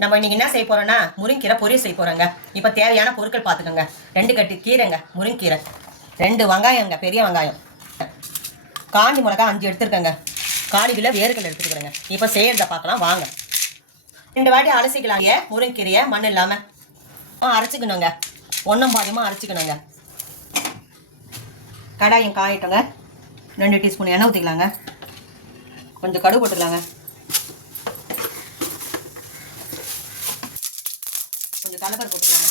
நம்ம இன்னைக்கு என்ன செய்ய போறோம்னா முருங்கீரை பொரியல் செய்ய போறோங்க. இப்போ தேவையான பொருட்கள் பார்த்துக்கோங்க. 2 கட்டு கீரைங்க, முருங்கீரை, 2 வெங்காயங்க, பெரிய வெங்காயம், காஞ்சி மிளகா 5 எடுத்துருக்கேங்க, 1/4 கிலோ வேர்க்கடலை எடுத்துக்கிறேங்க. இப்போ செய்யறத பார்க்கலாம் வாங்க. 2 வாட்டி அலசிக்கலாம். முருங்கீரையை மண் இல்லாமல் அரைச்சிக்கணுங்க, ஒன்றும் பாதியமாக அரைச்சிக்கணுங்க. கடாயம் காயிட்டோங்க, 2 டீஸ்பூன் எண்ணெய் ஊற்றிக்கலாங்க, கொஞ்சம் கடுகு போட்டுக்கலாங்க, கொஞ்சம் கடலைப்பருப்பு போட்டுக்கலாங்க,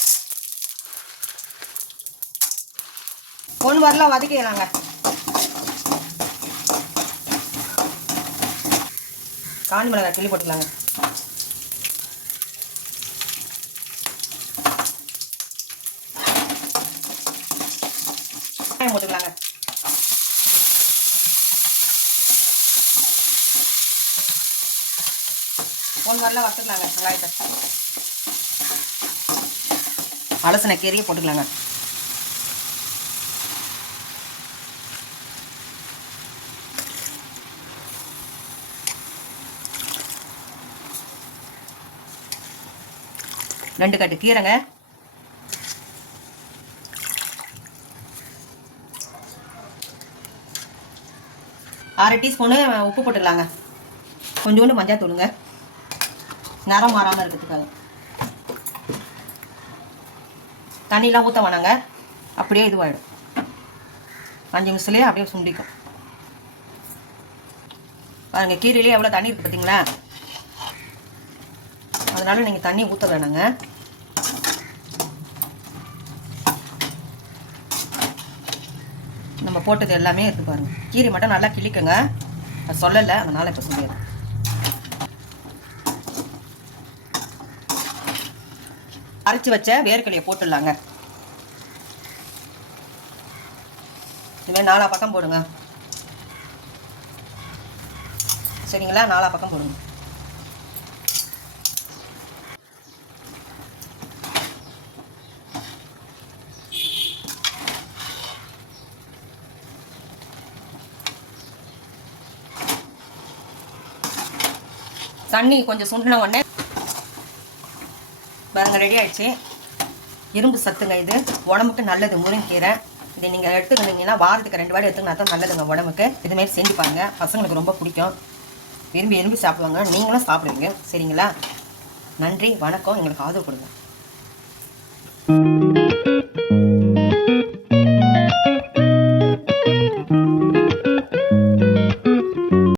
ஒன்று வரலாம் வதக்கிக்கலாங்க. காஞ்சி மிளகாய் கிள்ளி போட்டுக்கலாங்க, போட்டுக்கலாங்க, ஒன்று வரலாம் வறுத்துக்கலாங்க. வெங்காயத்தை அலசின கீரையை போட்டுக்கலாங்க. ரெண்டு கட்டு கீரைங்க, அரை டீஸ்பூனு உப்பு போட்டுக்கலாங்க, கொஞ்சோண்டு மஞ்சள் தூளுங்க, நிறம் மாறாமல் இருக்கிறதுக்காக. தண்ணிலாம் ஊற்ற வேணாங்க, அப்படியே இதுவாகிடும். 5 நிமிஷத்துலேயே அப்படியே சுண்டிக்கும். பாருங்க, கீரையிலே எவ்வளோ தண்ணி இருக்குது பார்த்தீங்களா? அதனால நீங்கள் தண்ணி ஊற்ற வேணாங்க. நம்ம போட்டது எல்லாமே எடுத்து பாருங்க. கீரை மட்டும் நல்லா கிளிக்குங்க, அது சொல்லலை, அதனால் இப்போ சொல்லிடுறேன். அரைச்சி வச்ச வேர்க்கடலையை போட்டுடலாங்க. இதுமாதிரி 4 பக்கம் போடுங்க, சரிங்களா? 4 பக்கம் போடுங்க. தண்ணி கொஞ்சம் சுண்டின உடனே பாருங்க, ரெடி ஆயிடுச்சு. இரும்பு சத்துங்க, இது உடம்புக்கு நல்லது. முருங்கீரை இதை நீங்கள் எடுத்துக்கிட்டீங்கன்னா வாரத்துக்கு 2 வாட்டி எடுத்துக்கினா தான் நல்லதுங்க உடம்புக்கு. இதுமாரி செஞ்சு பாருங்க, பசங்களுக்கு ரொம்ப பிடிக்கும், விரும்பி சாப்பிடுவாங்க. நீங்களும் சாப்பிடுவீங்க, சரிங்களா? நன்றி, வணக்கம். எங்களுக்கு ஆதரவு கொடுங்க.